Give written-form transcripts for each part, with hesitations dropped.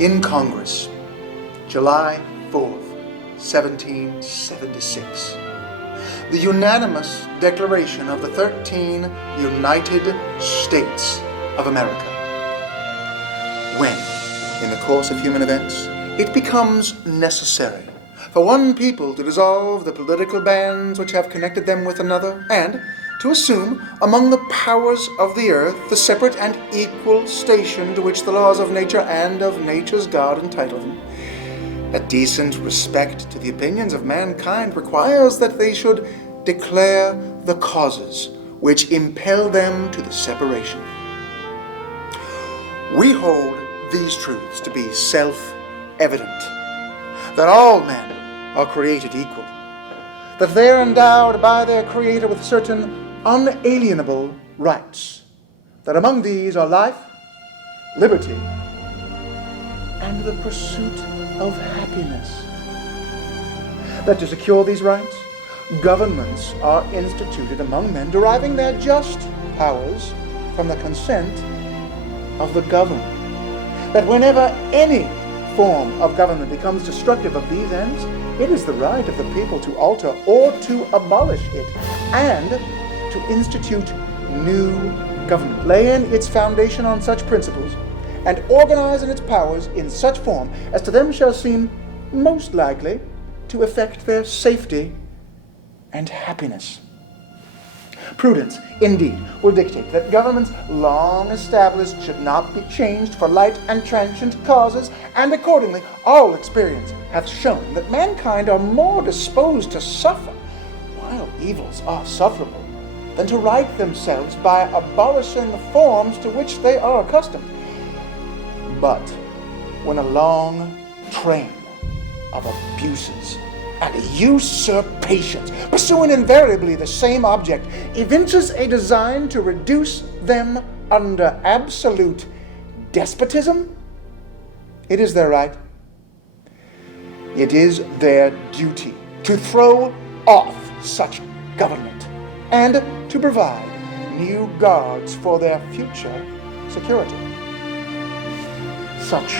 in Congress, July 4th, 1776, the unanimous declaration of the 13 United States of America. When, in the course of human events, it becomes necessary for one people to dissolve the political bands which have connected them with another, and to assume among the powers of the earth the separate and equal station to which the laws of nature and of nature's God entitle them, a decent respect to the opinions of mankind requires that they should declare the causes which impel them to the separation. We hold these truths to be self-evident, that all men are created equal, that they are endowed by their Creator with certain unalienable rights, that among these are life, liberty, and the pursuit of happiness. That to secure these rights, governments are instituted among men, deriving their just powers from the consent of the governed. That whenever any form of government becomes destructive of these ends, it is the right of the people to alter or to abolish it, and to institute new government, lay in its foundation on such principles, and organize in its powers in such form as to them shall seem most likely to effect their safety and happiness. Prudence, indeed, will dictate that governments long established should not be changed for light and transient causes, and accordingly all experience hath shown that mankind are more disposed to suffer, while evils are sufferable, than to right themselves by abolishing the forms to which they are accustomed. But when a long train of abuses and usurpations, pursuing invariably the same object, evinces a design to reduce them under absolute despotism, it is their right, it is their duty to throw off such government and to provide new guards for their future security. Such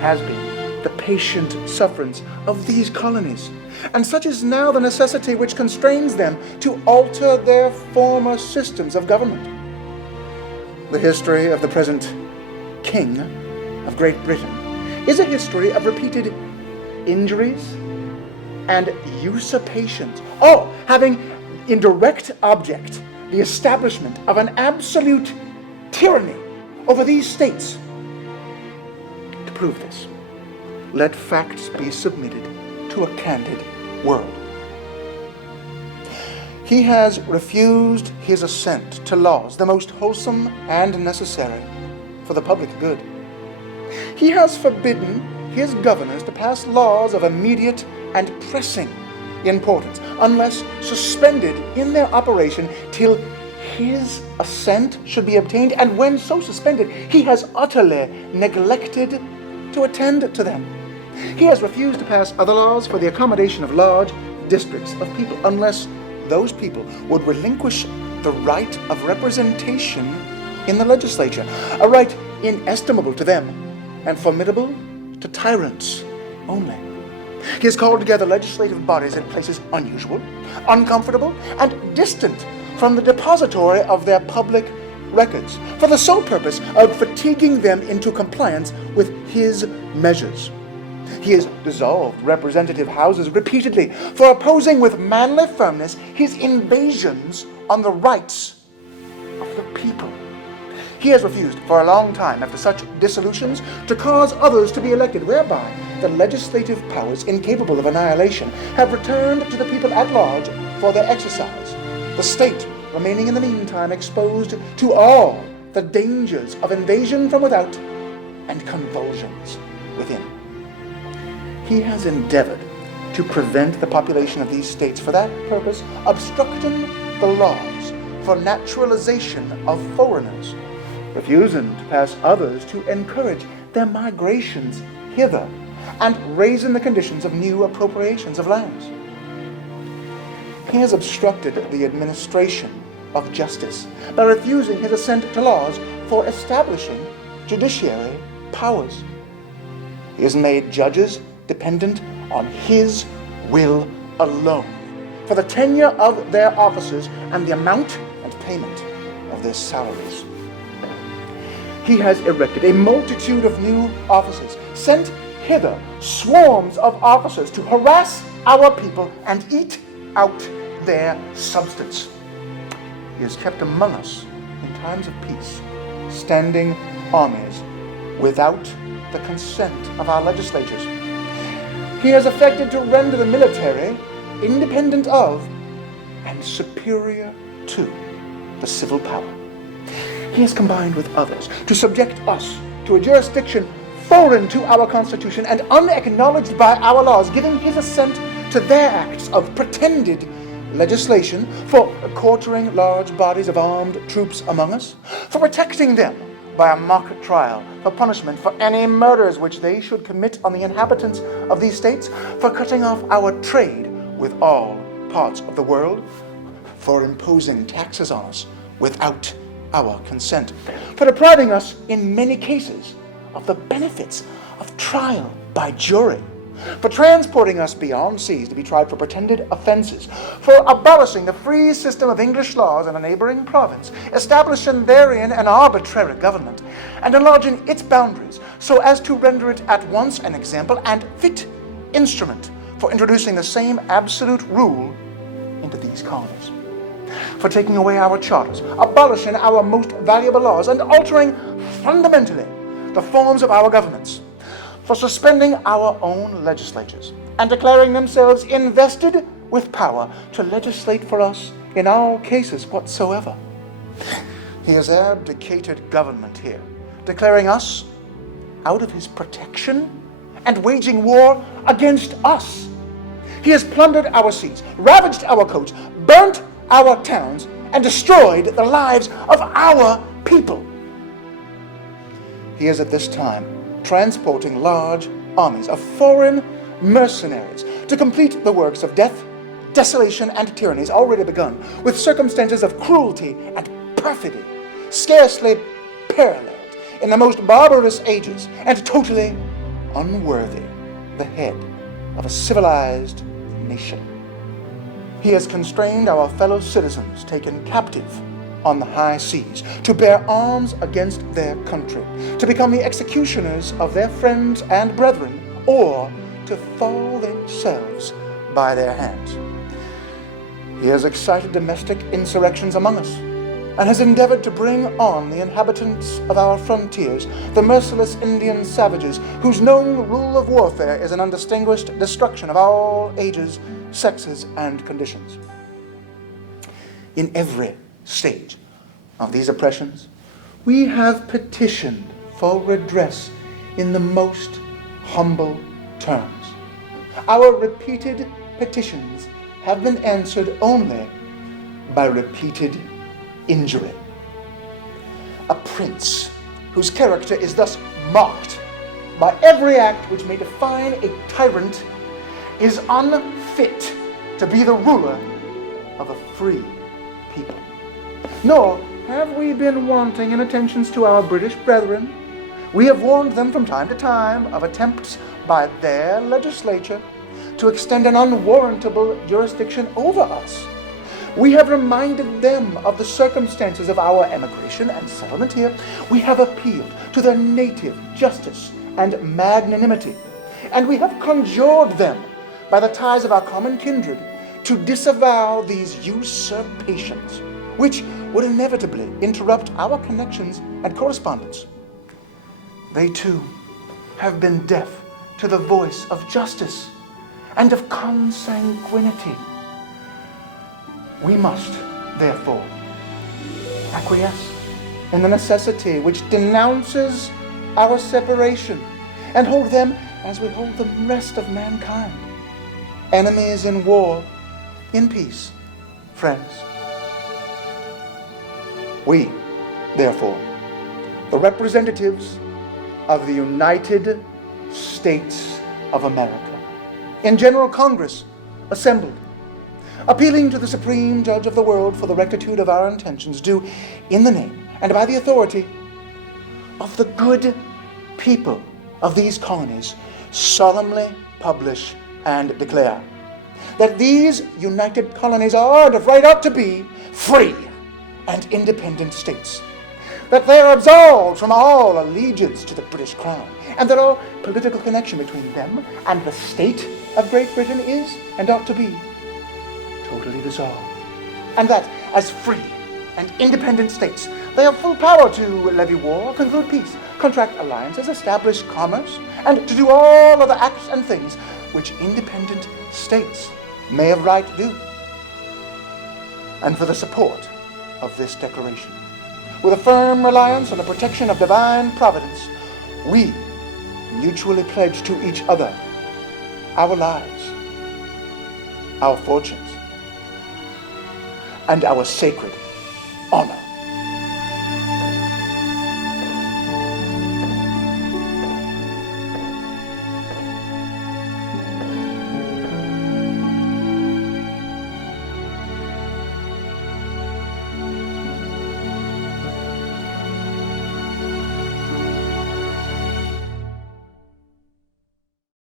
has been the patient sufferance of these colonies, and such is now the necessity which constrains them to alter their former systems of government. The history of the present King of Great Britain is a history of repeated injuries and usurpations, all having in direct object the establishment of an absolute tyranny over these states. To prove this, let facts be submitted to a candid world. He has refused his assent to laws the most wholesome and necessary for the public good. He has forbidden his governors to pass laws of immediate and pressing importance, unless suspended in their operation till his assent should be obtained, and when so suspended, he has utterly neglected to attend to them. He has refused to pass other laws for the accommodation of large districts of people, unless those people would relinquish the right of representation in the legislature, a right inestimable to them and formidable to tyrants only. He has called together legislative bodies in places unusual, uncomfortable, and distant from the depository of their public records, for the sole purpose of fatiguing them into compliance with his measures. He has dissolved representative houses repeatedly for opposing with manly firmness his invasions on the rights of the people. He has refused for a long time, after such dissolutions, to cause others to be elected, whereby the legislative powers, incapable of annihilation, have returned to the people at large for their exercise, the state remaining in the meantime exposed to all the dangers of invasion from without and convulsions within. He has endeavored to prevent the population of these states for that purpose, obstructing the laws for naturalization of foreigners, refusing to pass others to encourage their migrations hither, and raising the conditions of new appropriations of lands. He has obstructed the administration of justice by refusing his assent to laws for establishing judiciary powers. He has made judges dependent on his will alone for the tenure of their offices and the amount and payment of their salaries. He has erected a multitude of new offices, sent hither swarms of officers to harass our people and eat out their substance. He has kept among us, in times of peace, standing armies without the consent of our legislatures. He has affected to render the military independent of and superior to the civil power. He has combined with others to subject us to a jurisdiction foreign to our Constitution and unacknowledged by our laws, giving his assent to their acts of pretended legislation for quartering large bodies of armed troops among us, for protecting them by a mock trial, for punishment for any murders which they should commit on the inhabitants of these states, for cutting off our trade with all parts of the world, for imposing taxes on us without our consent, for depriving us in many cases of the benefits of trial by jury, for transporting us beyond seas to be tried for pretended offenses, for abolishing the free system of English laws in a neighboring province, establishing therein an arbitrary government, and enlarging its boundaries so as to render it at once an example and fit instrument for introducing the same absolute rule into these colonies, for taking away our charters, abolishing our most valuable laws, and altering fundamentally the forms of our governments, for suspending our own legislatures and declaring themselves invested with power to legislate for us in all cases whatsoever. He has abdicated government here, declaring us out of his protection and waging war against us. He has plundered our seas, ravaged our coasts, burnt our towns, and destroyed the lives of our people. He is at this time transporting large armies of foreign mercenaries to complete the works of death, desolation, and tyrannies already begun, with circumstances of cruelty and perfidy scarcely paralleled in the most barbarous ages, and totally unworthy the head of a civilized nation. He has constrained our fellow citizens taken captive on the high seas to bear arms against their country, to become the executioners of their friends and brethren, or to fall themselves by their hands. He has excited domestic insurrections among us, and has endeavored to bring on the inhabitants of our frontiers, the merciless Indian savages, whose known rule of warfare is an undistinguished destruction of all ages, sexes, and conditions. In every stage of these oppressions, we have petitioned for redress in the most humble terms. Our repeated petitions have been answered only by repeated injury. A prince whose character is thus marked by every act which may define a tyrant is unfit to be the ruler of a free people. Nor have we been wanting in attentions to our British brethren. We have warned them from time to time of attempts by their legislature to extend an unwarrantable jurisdiction over us. We have reminded them of the circumstances of our emigration and settlement here. We have appealed to their native justice and magnanimity, and we have conjured them by the ties of our common kindred to disavow these usurpations, which would inevitably interrupt our connections and correspondence. They too have been deaf to the voice of justice and of consanguinity. We must, therefore, acquiesce in the necessity which denounces our separation, and hold them as we hold the rest of mankind, enemies in war, in peace, friends. We, therefore, the representatives of the United States of America, in General Congress assembled, appealing to the Supreme Judge of the world for the rectitude of our intentions, do, in the name and by the authority of the good people of these colonies, solemnly publish and declare that these united colonies are, of right ought to be, free and independent states, that they are absolved from all allegiance to the British Crown, and that all political connection between them and the state of Great Britain is, and ought to be, totally dissolved, and that, as free and independent states, they have full power to levy war, conclude peace, contract alliances, establish commerce, and to do all other acts and things which independent states may have right to do. And for the support of this declaration, with a firm reliance on the protection of divine providence, we mutually pledge to each other our lives, our fortunes, and our sacred honor.